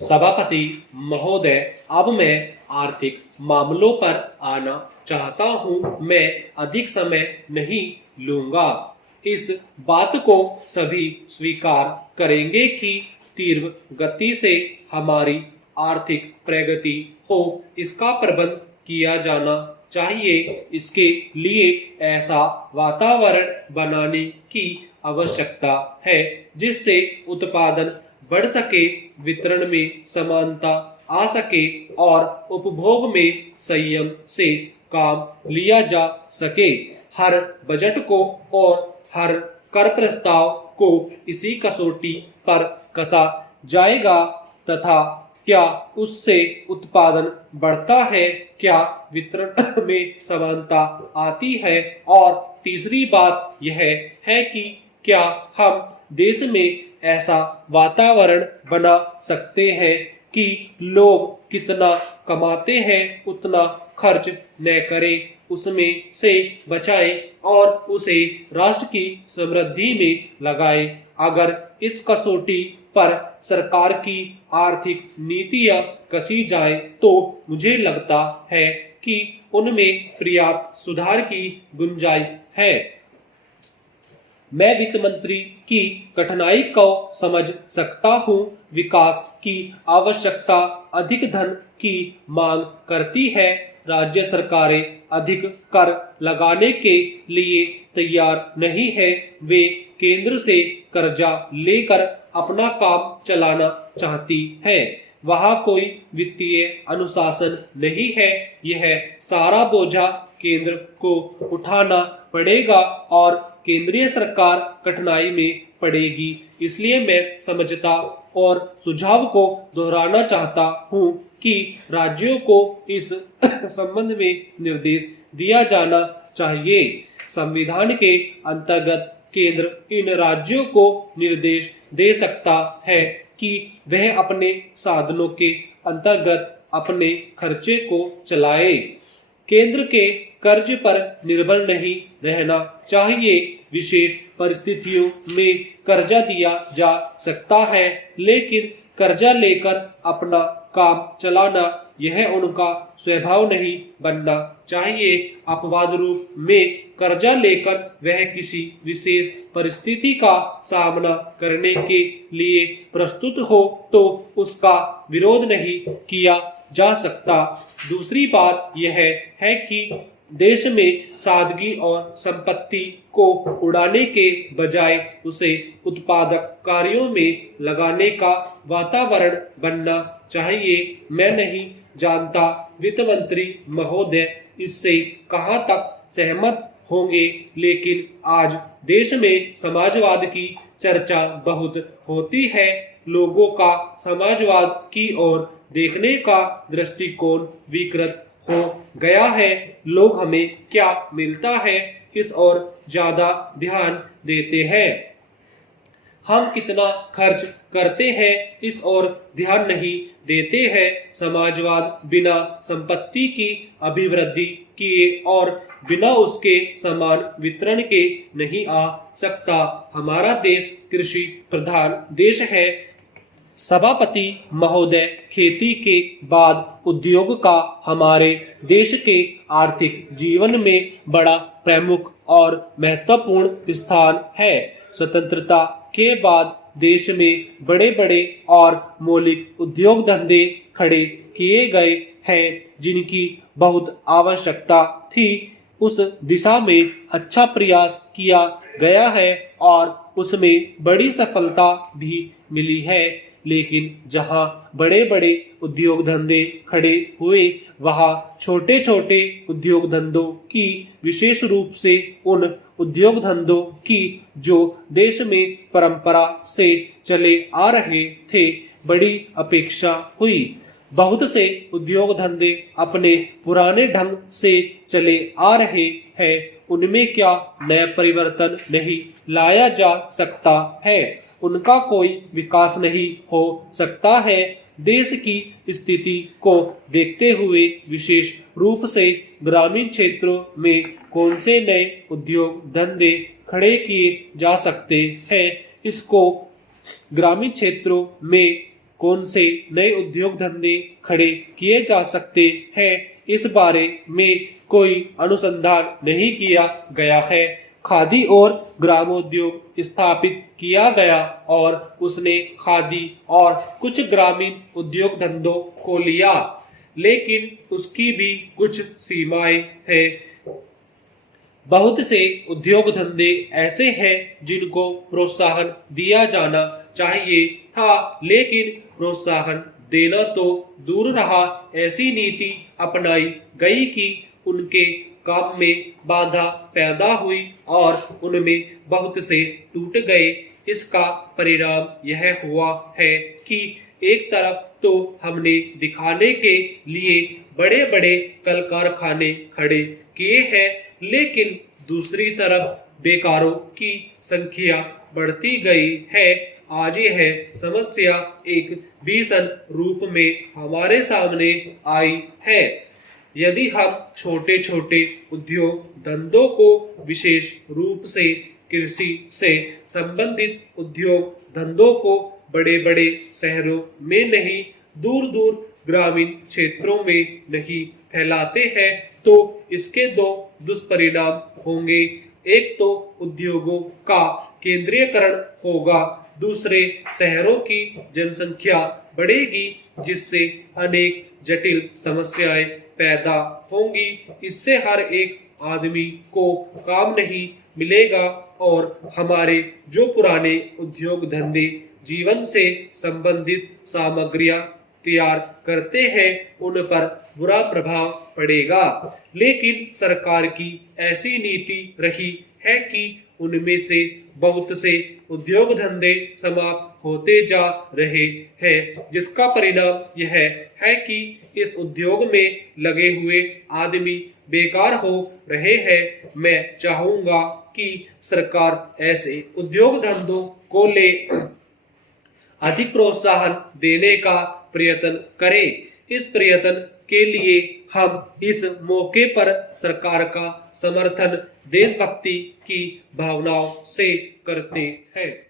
सभापति महोदय, अब मैं आर्थिक मामलों पर आना चाहता हूं। मैं अधिक समय नहीं लूंगा। इस बात को सभी स्वीकार करेंगे कि तीव्र गति से हमारी आर्थिक प्रगति हो, इसका प्रबंध किया जाना चाहिए। इसके लिए ऐसा वातावरण बनाने की आवश्यकता है जिससे उत्पादन बढ़ सके, वितरण में समानता आ सके और उपभोग में संयम से काम लिया जा सके। हर बजट को और हर कर प्रस्ताव को इसी कसौटी पर कसा जाएगा तथा क्या उससे उत्पादन बढ़ता है, क्या वितरण में समानता आती है, और तीसरी बात यह है कि क्या हम देश में ऐसा वातावरण बना सकते हैं कि लोग कितना कमाते हैं उतना खर्च न करें, उसमें से बचाए और उसे राष्ट्र की समृद्धि में लगाए। अगर इस कसौटी पर सरकार की आर्थिक नीतियां कसी जाए तो मुझे लगता है कि उनमें पर्याप्त सुधार की गुंजाइश है। मैं वित्त मंत्री की कठिनाई को समझ सकता हूं। विकास की आवश्यकता अधिक धन की मांग करती है। राज्य सरकारें अधिक कर लगाने के लिए तैयार नहीं है। वे केंद्र से कर्जा लेकर अपना काम चलाना चाहती है। वहां कोई वित्तीय अनुशासन नहीं है। यह सारा बोझा केंद्र को उठाना पड़ेगा और केंद्रीय सरकार कठिनाई में पड़ेगी। इसलिए मैं समझता और सुझाव को दोहराना चाहता हूं कि राज्यों को इस संबंध में निर्देश दिया जाना चाहिए। संविधान के अंतर्गत केंद्र इन राज्यों को निर्देश दे सकता है कि वह अपने साधनों के अंतर्गत अपने खर्चे को चलाए। केंद्र के कर्ज पर निर्भर नहीं रहना चाहिए। विशेष परिस्थितियों में कर्जा दिया जा सकता है, लेकिन कर्जा लेकर अपना काम चलाना यह उनका स्वभाव नहीं बनना चाहिए। अपवाद रूप में कर्जा लेकर वह किसी विशेष परिस्थिति का सामना करने के लिए प्रस्तुत हो तो उसका विरोध नहीं किया जा सकता। दूसरी बात यह है कि देश में सादगी और संपत्ति को उड़ाने के बजाय उसे उत्पादक कार्यों में लगाने का वातावरण बनना चाहिए। मैं नहीं जानता वित्त मंत्री महोदय इससे कहां तक सहमत होंगे, लेकिन आज देश में समाजवाद की चर्चा बहुत होती है। लोगों का समाजवाद की ओर देखने का दृष्टिकोण विकृत हो गया है। लोग हमें क्या मिलता है इस ओर ज्यादा ध्यान देते हैं। हम कितना खर्च करते हैं इस ओर ध्यान नहीं देते हैं। समाजवाद बिना संपत्ति की अभिवृद्धि किए और बिना उसके समान वितरण के नहीं आ सकता। हमारा देश कृषि प्रधान देश है। सभापति महोदय, खेती के बाद उद्योग का हमारे देश के आर्थिक जीवन में बड़ा प्रमुख और महत्वपूर्ण स्थान है। स्वतंत्रता के बाद देश में बड़े बड़े और मौलिक उद्योग धंधे खड़े किए गए हैं जिनकी बहुत आवश्यकता थी। उस दिशा में अच्छा प्रयास किया गया है और उसमें बड़ी सफलता भी मिली है। लेकिन जहां बड़े बड़े उद्योग धंधे खड़े हुए वहां छोटे छोटे उद्योग धंधों की, विशेष रूप से उन उद्योग धंधों की जो देश में परंपरा से चले आ रहे थे, बड़ी अपेक्षा हुई। बहुत से उद्योग धंधे अपने पुराने ढंग से चले आ रहे हैं। उनमें क्या नया परिवर्तन नहीं लाया जा सकता है? उनका कोई विकास नहीं हो सकता है। देश की स्थिति को देखते हुए विशेष रूप से ग्रामीण क्षेत्रों में कौन से नए उद्योग धंधे खड़े किए जा सकते हैं, इसको ग्रामीण क्षेत्रों में कौन से नए उद्योग धंधे खड़े किए जा सकते हैं, इस बारे में कोई अनुसंधान नहीं किया गया है। खादी और ग्रामोद्योग स्थापित किया गया और उसने खादी और कुछ ग्रामीण उद्योग धंधों को लिया, लेकिन उसकी भी कुछ सीमाएं हैं। बहुत से उद्योग धंधे ऐसे हैं जिनको प्रोत्साहन दिया जाना चाहिए था, लेकिन प्रोत्साहन देना तो दूर रहा, ऐसी नीति अपनाई गई कि उनके काम में बाधा पैदा हुई और उनमें बहुत से टूट गए। इसका परिणाम यह हुआ है कि एक तरफ तो हमने दिखाने के लिए बड़े बड़े कल कारखाने खड़े किए हैं, लेकिन दूसरी तरफ बेकारों की संख्या बढ़ती गई है। आज यह समस्या एक भीषण रूप में हमारे सामने आई है। यदि हम छोटे छोटे उद्योग धंधों को, विशेष रूप से कृषि से संबंधित उद्योग धंधों को बड़े बड़े शहरों में नहीं, दूर दूर ग्रामीण क्षेत्रों में नहीं फैलाते हैं, तो इसके दो दुष्परिणाम होंगे। एक तो उद्योगों का केंद्रीयकरण होगा, दूसरे शहरों की जनसंख्या बढ़ेगी, जिससे अनेक जटिल समस्याएं पैदा होंगी। इससे हर एक आदमी को काम नहीं मिलेगा और हमारे जो पुराने उद्योग धंधे जीवन से संबंधित सामग्रियां तैयार करते हैं, उन पर बुरा प्रभाव पड़ेगा। लेकिन सरकार की ऐसी नीति रही है कि उनमें से बहुत से उद्योग धंधे समाप्त होते जा रहे हैं, जिसका परिणाम यह है कि इस उद्योग में लगे हुए आदमी बेकार हो रहे हैं। मैं चाहूंगा कि सरकार ऐसे उद्योग धंधों को ले अधिक प्रोत्साहन देने का प्रयत्न करे। इस प्रयत्न के लिए हम इस मौके पर सरकार का समर्थन देशभक्ति की भावनाओं से करते हैं।